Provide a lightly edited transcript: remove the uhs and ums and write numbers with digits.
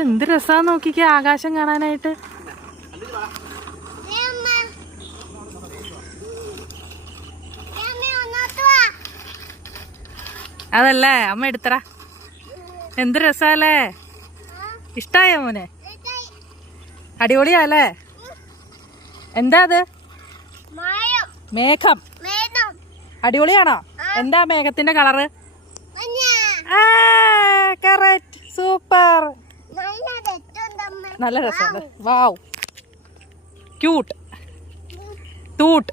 എന്ത് രസാ നോക്കിക്ക ആകാശം കാണാനായിട്ട്. അതല്ലേ അമ്മ എടുത്തറ. എന്ത് രസാല്ലേ, ഇഷ്ടായോ മോനെ? അടിപൊളിയാല്ലേ? എന്താ അത്? മേഘം. അടിപൊളിയാണോ? എന്താ മേഘത്തിന്റെ കളറ്? കറക്റ്റ്, സൂപ്പർ, നല്ല രസമുണ്ട്. വാവ്, ക്യൂട്ട്, ടൂട്ട്.